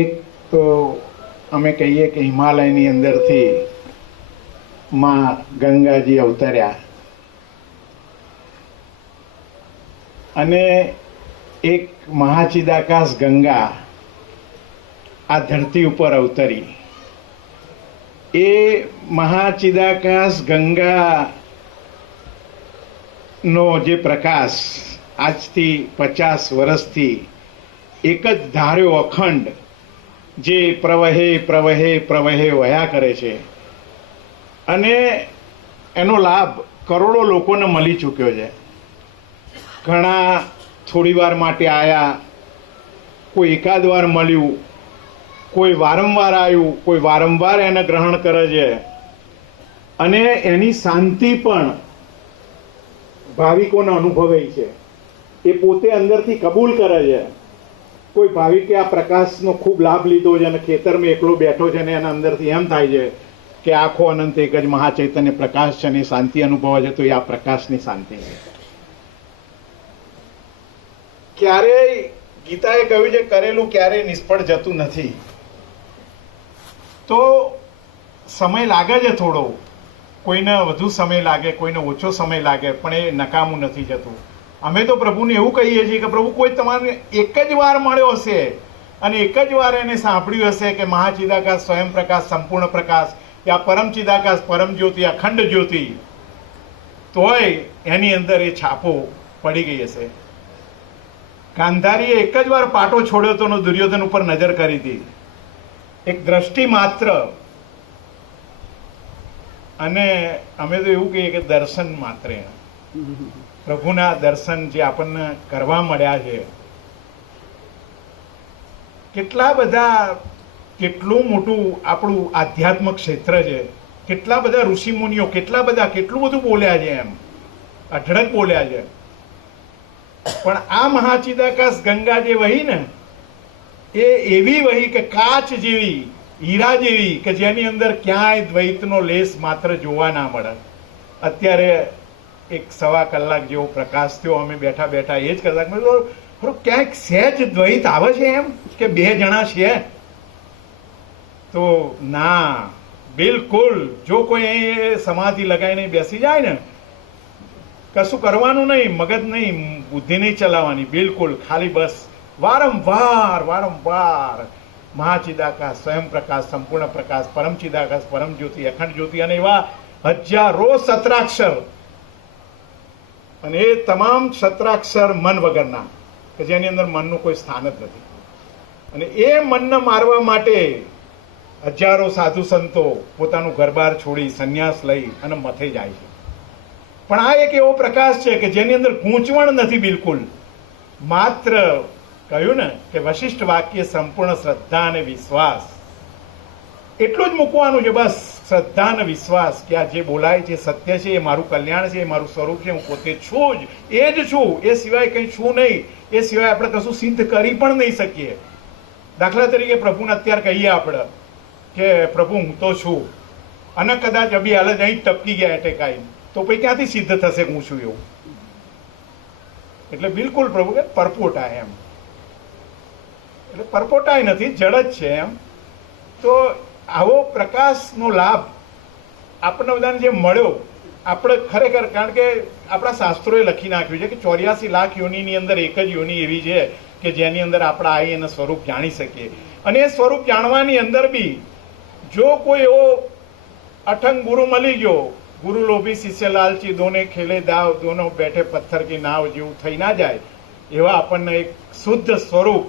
એક તો અમે કહીએ કે હિમાલયની અંદરથી માં ગંગાજી અવતર્યા અને એક મહાચિદાકાશ ગંગા આ ધરતી ઉપર અવતરી. એ મહાચિદાકાશ ગંગા નો જે પ્રકાશ આજથી 50 વર્ષથી એક જ ધાર્યો અખંડ જે પ્રવહે પ્રવહે પ્રવહે વહ્યા કરે છે અને એનો લાભ કરોડો લોકોને મળી ચૂક્યો છે. ઘણા થોડી વાર માટે આવ્યા, કોઈ એકાદ વાર મળ્યું, કોઈ વારંવાર આવ્યું, કોઈ વારંવાર એને ગ્રહણ કરે છે અને એની શાંતિ પણ ભાવિકોને અનુભવે છે. એ પોતે અંદરથી કબૂલ કરે છે. કોઈ ભાવિકે આ પ્રકાશનો ખૂબ લાભ લીધો છે અને ખેતરમાં એકલો બેઠો છે અને એના અંદરથી એમ થાય છે કે આખો અનંત એક જ મહાચૈતન્ય પ્રકાશ છે અને શાંતિ અનુભવે છે, તો એ આ પ્રકાશની શાંતિ છે. ક્યારેય ગીતાએ કહ્યું છે કરેલું ક્યારેય નિષ્ફળ જતું નથી. તો સમય લાગે છે થોડો, કોઈને વધુ સમય લાગે, કોઈને ઓછો સમય લાગે, પણ એ નકામું નથી જતું. અમે તો પ્રભુને એવું કહીએ છીએ કે પ્રભુ કોઈ તમારે એક જ વાર મળ્યો હશે અને એક જ વાર એને સાંભળ્યું હશે કે મહાચિદાકાશ સ્વયં પ્રકાશ સંપૂર્ણ પ્રકાશ યા પરમ ચિદાકાશ પરમ જ્યોતિ અખંડ જ્યોતિ, તોય એની અંદર એ છાપો પડી ગઈ હશે. ગાંધારીએ એક જ વાર પાટો છોડ્યો તો દુર્યોધન ઉપર નજર કરી હતી, એક દ્રષ્ટિ માત્ર. અને અમે તો એવું કહીએ કે દર્શન માત્ર, પ્રભુના દર્શન જે આપણને કરવા મળ્યા છે. કેટલા બધા, કેટલું મોટું આપણું આધ્યાત્મિક ક્ષેત્ર છે, કેટલા બધા ઋષિમુનિઓ, કેટલું બધું બોલ્યા છે, એમ અઢળક બોલ્યા છે. પણ આ મહાચિદાકાશ ગંગા જે વહી ને, એ એવી વહી કે કાચ જેવી, હીરા જેવી, કે જેની અંદર ક્યાંય દ્વૈતનો લેસ માત્ર જોવા ના મળે. અત્યારે 1-1.25 કલાક જેવો પ્રકાશ થયો, અમે બેઠા બેઠા એ જ કરતા ક્યાંક સહેજ દ્વૈત આવે છે એમ કે બે જણા છે, તો ના, બિલકુલ. જો કોઈ અહીં સમાધિ લગાવીને બેસી જાય ને, કશું કરવાનું નહીં, મગજ નહીં, બુદ્ધિ નહીં ચલાવવાની, બિલકુલ ખાલી બસ વારંવાર વારંવાર મહાચિદાકાશ સ્વયં પ્રકાશ સંપૂર્ણ પ્રકાશ પરમ ચિદાકાશ પરમ જ્યોતિ અખંડ જ્યોતિ અને એવા હજારો સત્રાક્ષર, અને એ તમામ સત્રાક્ષર મન વગરના કે જેની અંદર મનનું કોઈ સ્થાન જ નથી. અને એ મનને મારવા માટે હજારો સાધુ સંતો પોતાનું ઘરબાર છોડી સંન્યાસ લઈ અને મથે જાય છે. પણ આ એક એવો પ્રકાશ છે કે જેની અંદર ગૂંચવણ નથી બિલકુલ. માત્ર કહ્યું ને કે વશિષ્ઠ વાક્ય સંપૂર્ણ શ્રદ્ધા અને વિશ્વાસ, એટલું જ મૂકવાનું છે બસ. શ્રદ્ધા અને વિશ્વાસ કે આ જે બોલાય છે સત્ય છે, એ મારું કલ્યાણ છે, એ મારું સ્વરૂપ છે, હું પોતે છું જ, એ જ છું, એ સિવાય કંઈ છું નહીં. એ સિવાય આપણે કશું સિદ્ધ કરી પણ નહીં શકીએ. દાખલા તરીકે પ્રભુને અત્યારે કહીએ આપણે કે પ્રભુ હું તો છું, અને કદાચ અભી હાલ જ અહીં ટપકી ગયા ટેકાઈ, તો પછી ક્યાંથી સિદ્ધ થશે હું છું એવું? એટલે બિલકુલ પ્રભુ કે પરપોટાય એમ, એટલે પરપોટાય નથી, જડ જ છે એમ. તો આવો પ્રકાશનો લાભ આપણને બધાને જે મળ્યો, આપણે ખરેખર, કારણ કે આપણા શાસ્ત્રોએ લખી નાખ્યું છે કે 84 લાખ યોનિની અંદર એક જ યોનિ એવી છે કે જેની અંદર આપણે આવી એનું સ્વરૂપ જાણી શકીએ. અને એ સ્વરૂપ જાણવાની અંદર બી જો કોઈ એવો અઠંગ ગુરુ મળી ગયો, ગુરુ લોભી શિષ્ય લાલચી, દોને ખેલે દાવ, દોનો બેઠે પથ્થર કી નાવ જેવું થઈ ના જાય, એવા આપણને એક શુદ્ધ સ્વરૂપ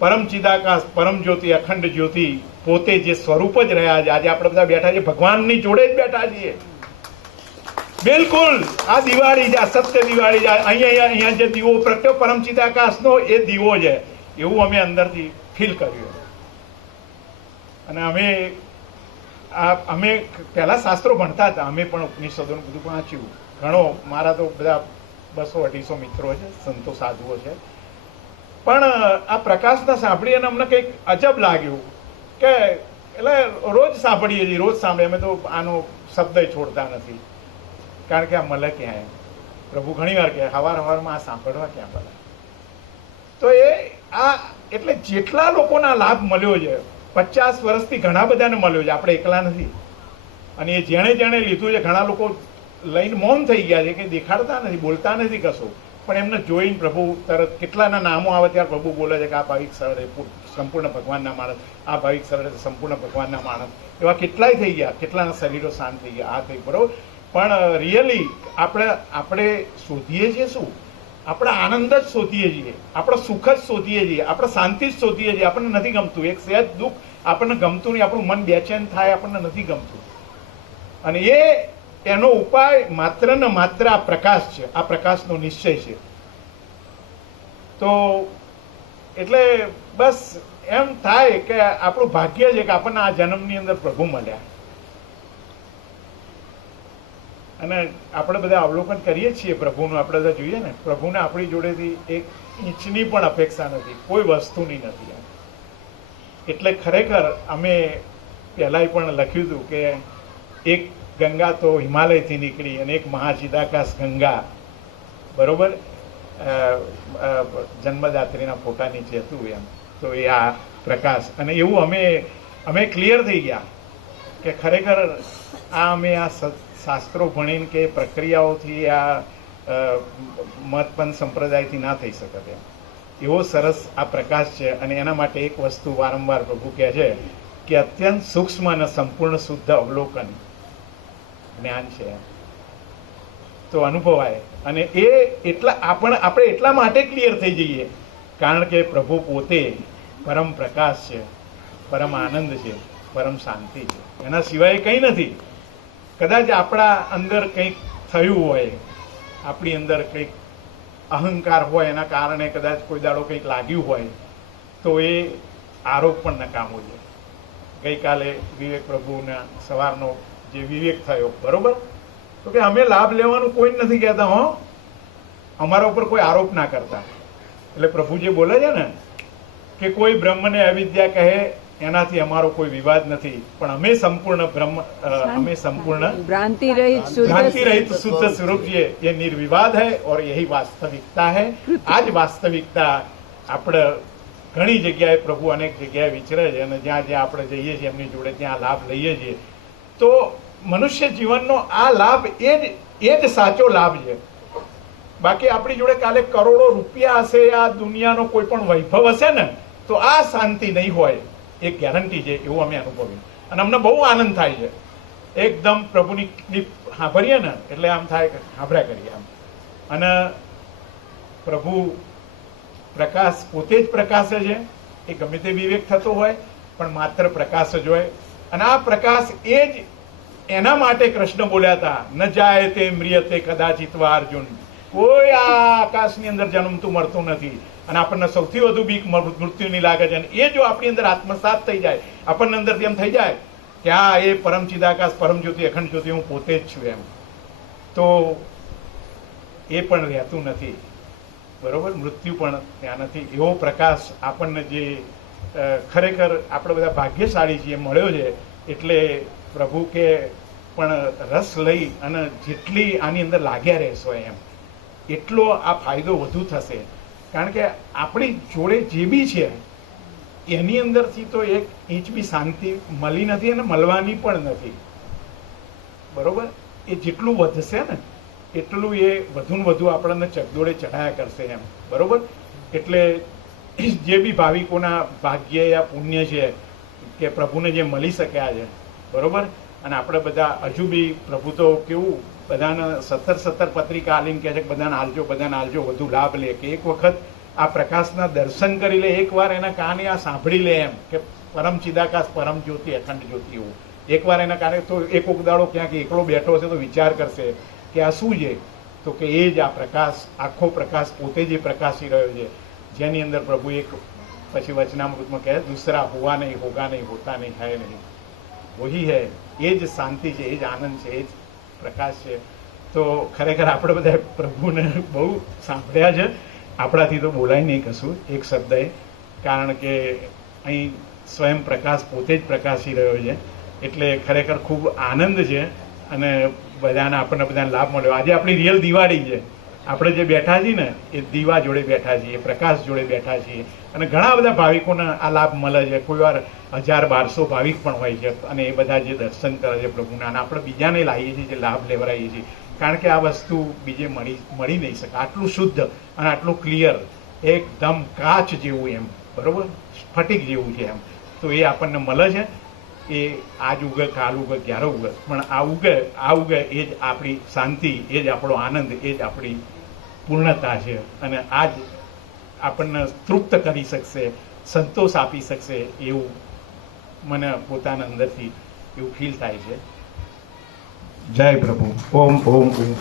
પરમ ચિદાકાશ પરમ જ્યોતિ અખંડ જ્યોતિ પોતે જે સ્વરૂપ જ રહ્યા છે. આજે આપણે બધા બેઠા છીએ, ભગવાનની જોડે જ બેઠા છીએ. બિલકુલ આ દિવાળી છે, આ સત્ય દિવાળી છે. અહીંયા જે દીવો પ્રગટ્યો પરમ ચિદાકાશનો, એ દીવો છે, એવું અમે અંદરથી ફીલ કર્યું. અને અમે પહેલા શાસ્ત્રો ભણતા હતા, અમે પણ ઉપનિષદોનું બધું વાંચ્યું ઘણો. મારા તો બધા 200-250 મિત્રો છે, સંતો સાધુઓ છે. પણ આ પ્રકાશના સાંભળી અને અમને કંઈક અજબ લાગ્યું કે એટલે રોજ સાંભળીએ છીએ, રોજ સાંભળીએ. અમે તો આનો શબ્દ છોડતા નથી, કારણ કે આ મળે ક્યાંય. પ્રભુ ઘણી વાર કહે સવારમાં આ સાંભળવા ક્યાં મળે. તો એ આ એટલે જેટલા લોકોના લાભ મળ્યો છે 50 વર્ષથી ઘણા બધાને મળ્યો છે, આપણે એકલા નથી. અને એ જેણે લીધું છે ઘણા લોકો લઈને મૌન થઈ ગયા છે કે દેખાડતા નથી, બોલતા નથી કશું, પણ એમને જોઈને પ્રભુ તરત કેટલાના નામો આવે ત્યારે પ્રભુ બોલે છે કે આ ભાવિક સર સંપૂર્ણ ભગવાનના માણસ, આ ભાવિક સર સંપૂર્ણ ભગવાનના માણસ. એવા કેટલાય થઈ ગયા, કેટલાના શરીરો શાંત થઈ ગયા, આ થઈ બરોબર. પણ રિયલી આપણે શોધીએ છીએ શું? આપણે આનંદ જ શોધીએ છીએ, આપણે સુખ જ શોધીએ છીએ, આપણે શાંતિ જ શોધીએ છીએ. આપણને નથી ગમતું, એક સહેજ દુઃખ આપણને ગમતું નહીં, આપણું મન બેચેન થાય, આપણને નથી ગમતું. અને એનો ઉપાય માત્ર ને માત્ર આ પ્રકાશ છે, આ પ્રકાશનો નિશ્ચય છે. તો એટલે બસ એમ થાય કે આપણું ભાગ્ય છે કે આપણને આ જન્મની અંદર પ્રભુ મળ્યા. અને આપણે બધા અવલોકન કરીએ છીએ પ્રભુનું, આપણે બધા જોઈએ ને, પ્રભુને આપણી જોડેથી એક ઇંચની પણ અપેક્ષા નથી, કોઈ વસ્તુની નથી. એટલે ખરેખર અમે પહેલાંય પણ લખ્યું હતું કે એક ગંગા તો હિમાલયથી નીકળી અને એક મહાચિદાકાશ ગંગા, બરોબર, જન્મદાત્રીના ફોટા નીચે હતું એમ. તો એ આ પ્રકાશ, અને એવું અમે ક્લિયર થઈ ગયા કે ખરેખર આ અમે આ શાસ્ત્રો ભણીને કે પ્રક્રિયાઓથી આ મતપંથ સંપ્રદાયથી ના થઈ શકે એમ. એવો સરસ આ પ્રકાશ છે. અને એના માટે એક વસ્તુ વારંવાર પ્રભુ કહે છે કે અત્યંત સૂક્ષ્મ અને સંપૂર્ણ શુદ્ધ અવલોકન જ્ઞાન છે, તો અનુભવાય. અને એ આપણે એટલા માટે ક્લિયર થઈ જઈએ કારણ કે પ્રભુ પોતે પરમ પ્રકાશ છે, પરમ આનંદ છે, પરમ શાંતિ છે. એના સિવાય કંઈ નથી. કદાચ આપણા અંદર કંઈક થયું હોય, આપણી અંદર કંઈક અહંકાર હોય, એના કારણે કદાચ કોઈ દાડો કંઈક લાગ્યું હોય, તો એ આરોપ પણ નકામો છે. ગઈકાલે વિવેક પ્રભુના સવારનો જે વિવેક થયો, બરોબર, તો કે અમે લાભ લેવાનું કોઈ નથી કહેતા, હો, અમારા ઉપર કોઈ આરોપ ના કરતા. એટલે પ્રભુ જે બોલે છે ને કે કોઈ બ્રહ્મને અવિદ્યા કહે એનાથી અમારો કોઈ વિવાદ નથી, પણ અમે સંપૂર્ણ બ્રહ્મ, અમે સંપૂર્ણ ભ્રાંતિ રહિત શુદ્ધ સ્વરૂપ છીએ. ये निर्विवाद है और यही वास्तविकता है. આ જ વાસ્તવિકતા આપણે ઘણી જગ્યાએ પ્રભુ અનેક જગ્યાએ વિચરે છે, અને જ્યાં જ્યાં આપણે જઈએ છીએ એમની જોડે ત્યાં લાભ લઈએ છીએ. તો મનુષ્ય જીવનનો આ લાભ એ જ સાચો લાભ છે. બાકી આપણી જોડે કાલે કરોડો રૂપિયા હશે, આ દુનિયાનો કોઈ પણ વૈભવ હશે ને, તો આ શાંતિ નહીં હોય, એ ગેરંટી છે. એવું અમે અનુભવ્યું અને અમને બહુ આનંદ થાય છે. એકદમ પ્રભુની ક્લિપ સાંભળીએ ને એટલે આમ થાય કે સાંભળ્યા કરીએ આમ. અને પ્રભુ પ્રકાશ પોતે જ પ્રકાશ છે. એ ગમે તે વિવેક થતો હોય પણ માત્ર પ્રકાશ જ હોય. અને આ પ્રકાશ એ જ એના માટે કૃષ્ણ બોલ્યા હતા, ન જાય તે મ્રિયતે કદાચિત વા અર્જુન. કોઈ આ આકાશની અંદર જન્મતું મળતું નથી. અને આપણને સૌથી વધુ બીક મૃત્યુની લાગે છે. અને એ જો આપણી અંદર આત્મસાત થઈ જાય, આપણને અંદરથી એમ થઈ જાય કે આ એ પરમ ચિદાકાશ, પરમ જ્યોતિ, અખંડ જ્યોતિ હું પોતે જ છું એમ, તો એ પણ રહેતું નથી, બરોબર. મૃત્યુ પણ ત્યાં નથી. એવો પ્રકાશ આપણને જે ખરેખર આપણે બધા ભાગ્યશાળી છીએ મળ્યો છે. એટલે પ્રભુ કે પણ રસ લઈ અને જેટલી આની અંદર લાગ્યા રહેશો એમ, એટલો આ ફાયદો વધુ થશે. કારણ કે આપણી જોડે જે બી છે એની અંદરથી તો એક ઇંચ બી શાંતિ મળી નથી અને મળવાની પણ નથી, બરોબર. એ જેટલું વધશે ને એટલું એ વધુ ને વધુ આપણને ચકદોડે ચઢાયા કરશે એમ, બરોબર. એટલે જે બી ભાવિકોના ભાગ્ય યા પુણ્ય છે કે પ્રભુને જે મળી શક્યા છે, બરોબર. અને આપણે બધા હજુ બી પ્રભુ તો કેવું બધાને 17 પત્રિકા આલીને કહે છે કે બધાને આલજો, વધુ લાભ લે, કે એક વખત આ પ્રકાશના દર્શન કરી લે, એકવાર એના કાને આ સાંભળી લે એમ કે પરમ ચિદાકાશ, પરમ જ્યોતિ, અખંડ જ્યોતિ. એવું એકવાર એના કાને તો એક દાડો ક્યાંક એકલો બેઠો હશે તો વિચાર કરશે કે આ શું છે, તો કે એ જ આ પ્રકાશ, આખો પ્રકાશ પોતે જ પ્રકાશી રહ્યો છે, જેની અંદર પ્રભુ એક પછી વચનામૃતમાં કહે, દૂસરા હુआ નહીં, હોगा નહીં, હોता નહીં, है નહીં, વહી હૈ. એ જ શાંતિ છે, એ જ આનંદ છે, એ જ પ્રકાશ છે. તો ખરેખર આપણે બધા પ્રભુને બહુ સાંભળ્યા છે. આપણાથી તો બોલાય નહીં કશું એક શબ્દ, કારણ કે અહીં સ્વયં પ્રકાશ પોતે જ પ્રકાશી રહ્યો છે. એટલે ખરેખર ખૂબ આનંદ છે અને બધાને આપણને બધાને લાભ મળ્યો. આજે આપણી રિયલ દિવાળી છે, આપણે જે બેઠા છીએ ને એ દીવા જોડે બેઠા છીએ, પ્રકાશ જોડે બેઠા છીએ, અને ઘણા બધા ભાવિકોને આ લાભ મળે છે. કોઈ વાર 1000-1200 ભાવિક પણ હોય છે, અને એ બધા જે દર્શન કરે છે પ્રભુના, અને આપણે બીજાને લાવીએ છીએ, જે લાભ લેવડાવીએ છીએ, કારણ કે આ વસ્તુ બીજે મળી નહીં શકે. આટલું શુદ્ધ અને આટલું ક્લિયર, એકદમ કાચ જેવું એમ, બરોબર, સ્ફટિક જેવું છે એમ. તો એ આપણને મળે છે. એ આજ ઉગે, કાલ ઉગે, ક્યારે ઉગે, પણ આ ઉગે એ જ આપણી શાંતિ, એ જ આપણો આનંદ, એ જ આપણી પૂર્ણતા છે. અને આ જ આપણને તૃપ્ત કરી શકશે, સંતોષ આપી શકશે, એવું મને પોતાના અંદરથી એવું ફીલ થાય છે. જય પ્રભુ. ઓમ ઓમ ઓમ.